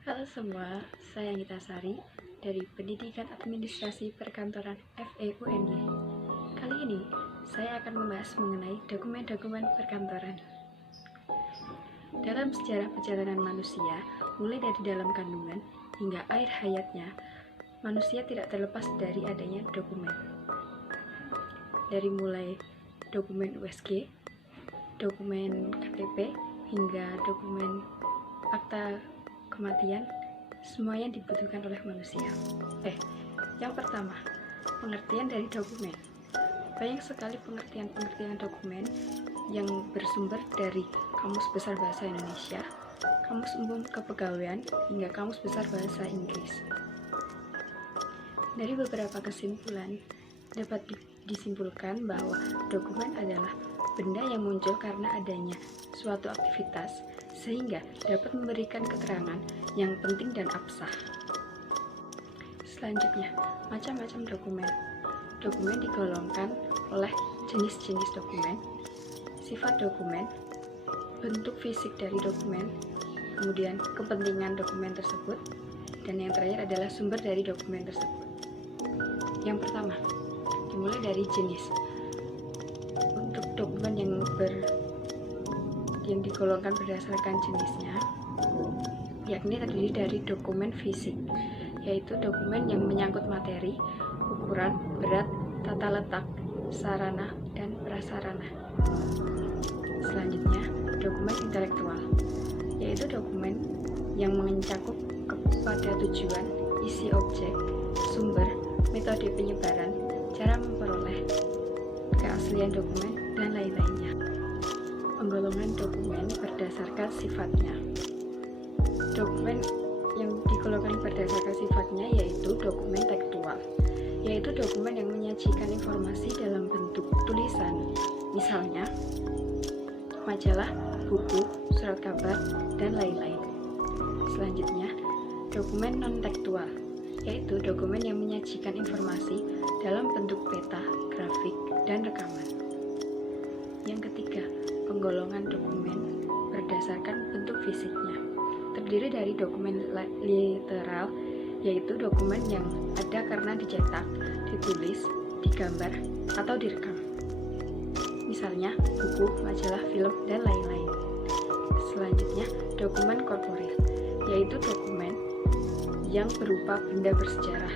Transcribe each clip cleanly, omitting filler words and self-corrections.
Halo semua, saya Anita Sari dari Pendidikan Administrasi Perkantoran FEUNY. Kali ini saya akan membahas mengenai dokumen-dokumen perkantoran. Dalam sejarah perjalanan manusia, mulai dari dalam kandungan hingga akhir hayatnya, manusia tidak terlepas dari adanya dokumen. Dari mulai dokumen USG, dokumen KTP, hingga dokumen akta kematian, semuanya dibutuhkan oleh manusia. Yang pertama, pengertian dari dokumen. Banyak sekali pengertian dokumen yang bersumber dari Kamus Besar Bahasa Indonesia, Kamus Umum Kepegawaian, hingga Kamus Besar Bahasa Inggris. Dari beberapa kesimpulan, dapat disimpulkan bahwa dokumen adalah benda yang muncul karena adanya suatu aktivitas sehingga dapat memberikan keterangan yang penting dan absah. Selanjutnya, macam-macam dokumen. Dokumen digolongkan oleh jenis-jenis dokumen, sifat dokumen, bentuk fisik dari dokumen, kemudian kepentingan dokumen tersebut, dan yang terakhir adalah sumber dari dokumen tersebut. Yang pertama, dimulai dari jenis. Untuk dokumen yang digolongkan berdasarkan jenisnya, yakni terdiri dari dokumen fisik, yaitu dokumen yang menyangkut materi, ukuran, berat, tata letak, sarana, dan prasarana. Selanjutnya, dokumen intelektual, yaitu dokumen yang mencakup kepada tujuan, isi objek, sumber, metode penyebaran, cara memperoleh, keaslian dokumen, dan lain-lainnya. Penggolongan dokumen berdasarkan sifatnya. Dokumen yang digolongkan berdasarkan sifatnya yaitu dokumen tekstual, yaitu dokumen yang menyajikan informasi dalam bentuk tulisan, misalnya majalah, buku, surat kabar, dan lain-lain. Selanjutnya, dokumen non-tekstual, yaitu dokumen yang menyajikan informasi dalam bentuk peta, grafik, dan rekaman. Yang ketiga, penggolongan dokumen berdasarkan bentuk fisiknya. Terdiri dari dokumen literal, yaitu dokumen yang ada karena dicetak, ditulis, digambar, atau direkam. Misalnya, buku, majalah, film, dan lain-lain. Selanjutnya, dokumen korporer, yaitu dokumen yang berupa benda bersejarah.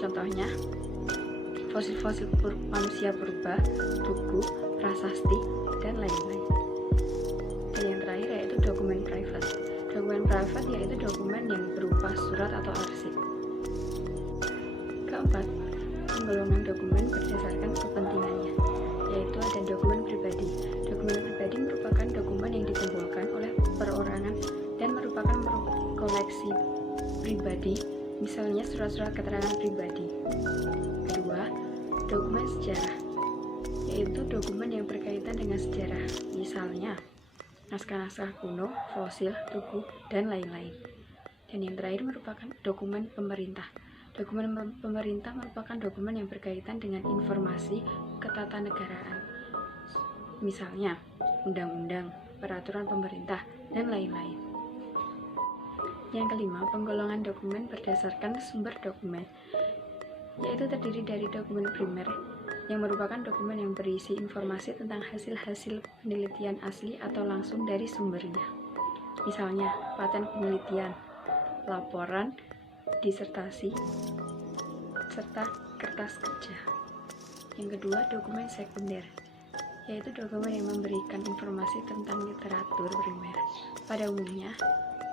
Contohnya, fosil-fosil manusia purba, tugu, prasasti, dan lain-lain. Dan yang terakhir yaitu dokumen private. Dokumen private yaitu dokumen yang berupa surat atau arsip. Keempat, penggolongan dokumen berdasarkan kepentingannya, yaitu ada dokumen pribadi. Dokumen pribadi merupakan dokumen yang dikumpulkan oleh perorangan dan merupakan koleksi pribadi, misalnya surat-surat keterangan pribadi. Kedua, dokumen sejarah, yaitu dokumen yang berkaitan dengan sejarah, misalnya naskah-naskah kuno, fosil, tugu, dan lain-lain. Dan yang terakhir merupakan dokumen pemerintah. Dokumen pemerintah merupakan dokumen yang berkaitan dengan informasi ketatanegaraan, misalnya undang-undang, peraturan pemerintah, dan lain-lain. Yang kelima, penggolongan dokumen berdasarkan sumber dokumen, yaitu terdiri dari dokumen primer, yang merupakan dokumen yang berisi informasi tentang hasil-hasil penelitian asli atau langsung dari sumbernya. Misalnya, paten penelitian, laporan, disertasi, serta kertas kerja. Yang kedua, dokumen sekunder, yaitu dokumen yang memberikan informasi tentang literatur primer. Pada umumnya,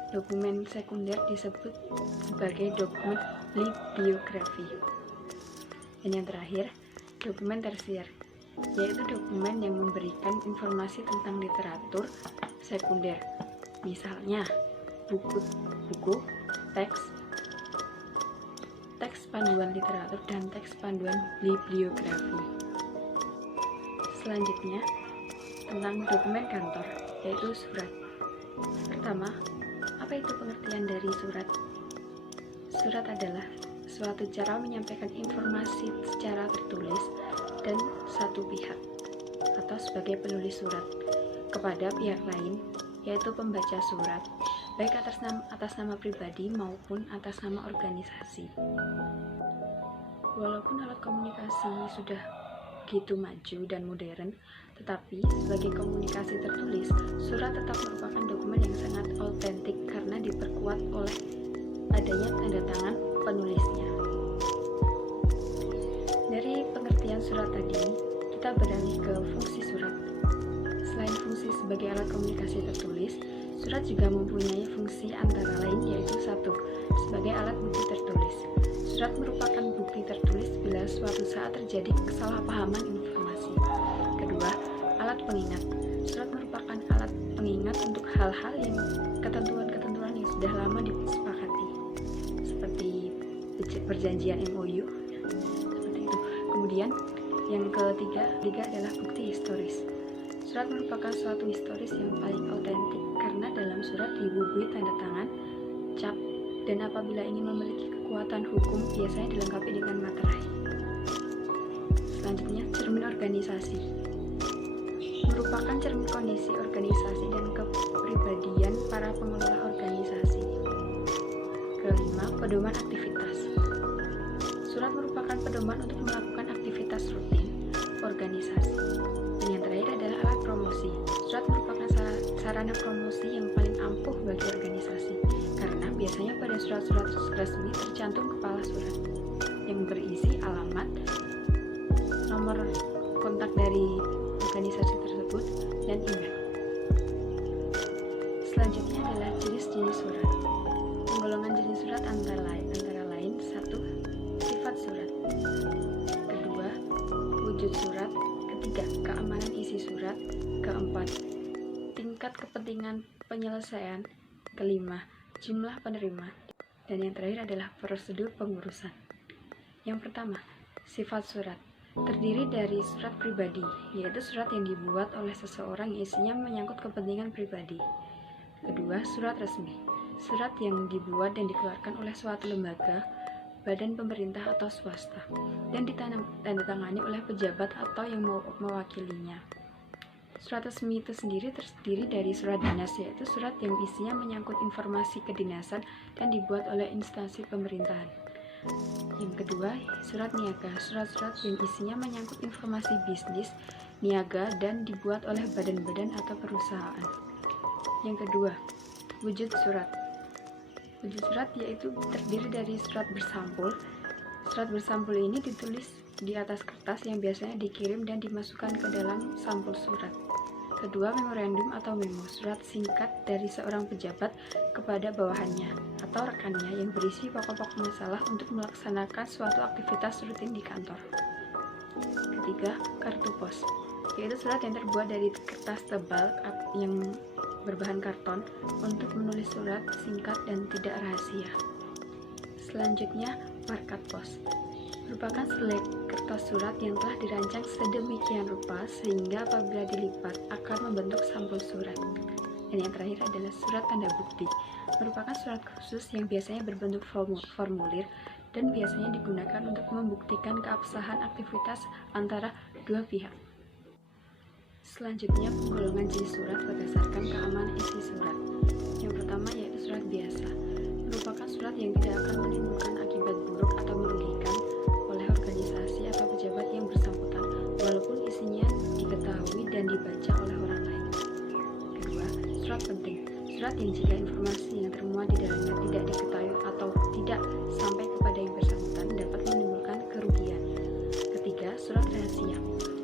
dokumen sekunder disebut sebagai dokumen bibliografi. Dan yang terakhir, dokumen tersier, yaitu dokumen yang memberikan informasi tentang literatur sekunder, misalnya buku, teks panduan literatur, dan teks panduan bibliografi. Selanjutnya, tentang dokumen kantor, yaitu surat. Pertama, apa itu pengertian dari surat? Surat adalah suatu cara menyampaikan informasi secara tertulis dan satu pihak atau sebagai penulis surat kepada pihak lain, yaitu pembaca surat, baik atas nama pribadi maupun atas nama organisasi. Walaupun alat komunikasi sudah begitu maju dan modern, tetapi sebagai komunikasi tertulis, surat tetap merupakan dokumen yang sangat autentik karena diperkuat oleh adanya tanda tangan penulisnya. Dari pengertian surat tadi, kita beralih ke fungsi surat. Selain fungsi sebagai alat komunikasi tertulis, surat juga mempunyai fungsi antara lain, yaitu 1. Sebagai alat bukti tertulis. Surat merupakan bukti tertulis bila suatu saat terjadi kesalahpahaman informasi. Kedua, alat pengingat. Surat merupakan alat pengingat untuk hal-hal yang ketentuan-ketentuan yang sudah lama disepakati, seperti perjanjian MOU. Seperti itu. Kemudian yang ketiga adalah bukti historis. Surat merupakan suatu historis yang paling autentik karena dalam surat dibubuhi tanda tangan, cap, dan apabila ingin memiliki kekuatan hukum biasanya dilengkapi dengan materai. Selanjutnya, cermin organisasi. Merupakan cermin kondisi organisasi dan kepribadian para pengelola organisasi. Kelima, pedoman aktivitas. Surat merupakan pedoman untuk melakukan aktivitas rutin organisasi. Dan yang terakhir adalah alat promosi. Surat merupakan sarana promosi yang paling ampuh bagi organisasi, karena biasanya pada surat-surat resmi tercantum kepala surat yang berisi alamat, nomor kontak dari organisasi tersebut, dan email. Selanjutnya adalah jenis-jenis surat. Penggolongan jenis surat antara lain 1. Sifat surat. Kedua, wujud surat. Ketiga, keamanan isi surat. Keempat, tingkat kepentingan penyelesaian. Kelima, jumlah penerima. Dan yang terakhir adalah prosedur pengurusan. Yang pertama, sifat surat. Terdiri dari surat pribadi, yaitu surat yang dibuat oleh seseorang yang isinya menyangkut kepentingan pribadi. Kedua, surat resmi. Surat yang dibuat dan dikeluarkan oleh suatu lembaga, badan pemerintah atau swasta, dan ditandatangani oleh pejabat atau yang mewakilinya. Surat resmi itu sendiri terdiri dari surat dinas, yaitu surat yang isinya menyangkut informasi kedinasan dan dibuat oleh instansi pemerintahan. Yang kedua, surat niaga. Surat-surat yang isinya menyangkut informasi bisnis, niaga, dan dibuat oleh badan-badan atau perusahaan. Yang kedua, wujud surat. Wujud surat yaitu terdiri dari surat bersampul. Surat bersampul ini ditulis di atas kertas yang biasanya dikirim dan dimasukkan ke dalam sampul surat. Kedua, memorandum atau memo, surat singkat dari seorang pejabat kepada bawahannya atau rekannya yang berisi pokok-pokok masalah untuk melaksanakan suatu aktivitas rutin di kantor. Ketiga, kartu pos, yaitu surat yang terbuat dari kertas tebal yang berbahan karton untuk menulis surat singkat dan tidak rahasia. Selanjutnya, markat pos. Merupakan selai kertas surat yang telah dirancang sedemikian rupa sehingga apabila dilipat akan membentuk sampul surat. Dan yang terakhir adalah surat tanda bukti. Merupakan surat khusus yang biasanya berbentuk formulir dan biasanya digunakan untuk membuktikan keabsahan aktivitas antara dua pihak. Selanjutnya, penggolongan jenis surat berdasarkan keamanan isi surat. Yang pertama yaitu surat biasa. Merupakan surat yang tidak akan menimbulkan akibat buruk atau merugikan oleh organisasi atau pejabat yang bersangkutan, walaupun isinya diketahui dan dibaca oleh orang lain. Kedua, surat penting. Surat yang jika informasi yang termuat di dalamnya tidak diketahui atau tidak sampai kepada yang bersangkutan dapat menimbulkan kerugian. Ketiga, surat rahasia.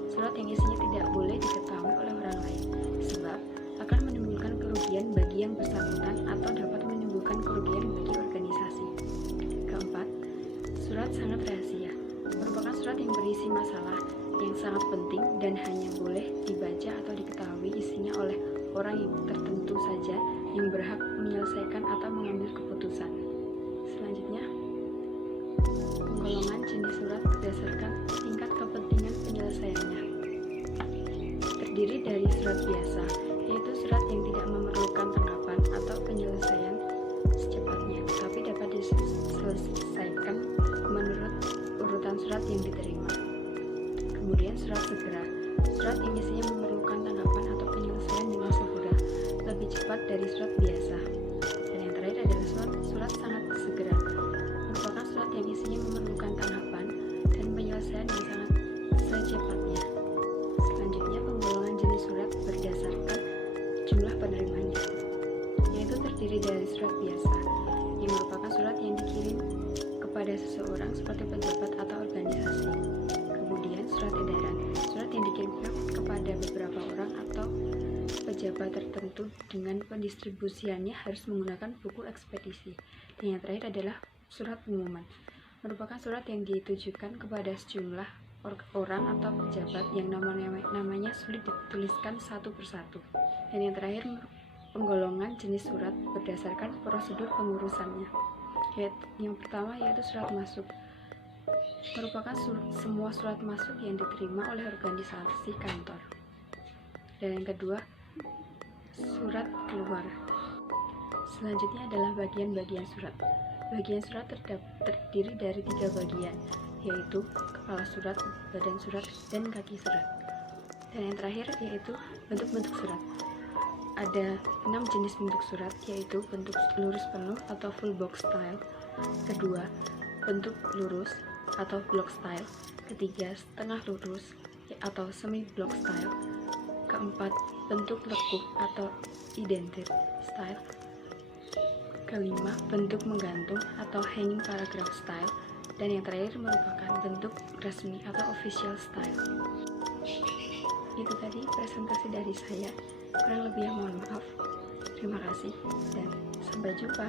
Surat yang isinya tidak boleh diketahui oleh orang lain, sebab akan menimbulkan kerugian bagi yang bersangkutan atau dapat menimbulkan kerugian bagi organisasi. Keempat, surat sangat rahasia. Merupakan surat yang berisi masalah yang sangat penting dan hanya boleh dibaca atau diketahui isinya oleh orang yang tertentu saja yang berhak menyelesaikan atau mengambil keputusan. Selanjutnya, penggolongan jenis surat berdasarkan tingkat kepentingan penyelesaiannya. Terdiri dari surat biasa, yaitu surat yang tidak memerlukan tanggapan atau penyelesaian secepatnya, tapi dapat diselesaikan menurut urutan surat yang diterima. Kemudian surat segera, surat yang isinya memerlukan tanggapan atau penyelesaian dengan segera, lebih cepat dari surat biasa. terdiri dari surat biasa, yang merupakan surat yang dikirim kepada seseorang seperti pejabat atau organisasi. Kemudian surat edaran, surat yang dikirim kepada beberapa orang atau pejabat tertentu dengan pendistribusiannya harus menggunakan buku ekspedisi. Dan yang terakhir adalah surat pengumuman, merupakan surat yang ditujukan kepada sejumlah orang atau pejabat yang namanya sulit dituliskan satu persatu. Dan yang terakhir, penggolongan jenis surat berdasarkan prosedur pengurusannya. Yang pertama yaitu surat masuk, merupakan semua surat masuk yang diterima oleh organisasi kantor. Dan yang kedua, surat keluar. Selanjutnya adalah bagian-bagian surat. Bagian surat terdiri dari 3 bagian, yaitu kepala surat, badan surat, dan kaki surat. Dan yang terakhir yaitu bentuk-bentuk surat. Ada 6 jenis bentuk surat, yaitu bentuk lurus penuh atau full box style. Kedua, bentuk lurus atau block style. Ketiga, setengah lurus atau semi block style. Keempat, bentuk lekuk atau indented style. Kelima, bentuk menggantung atau hanging paragraph style. Dan yang terakhir merupakan bentuk resmi atau official style. Itu tadi presentasi dari saya, kurang lebih mohon maaf. Terima kasih dan sampai jumpa.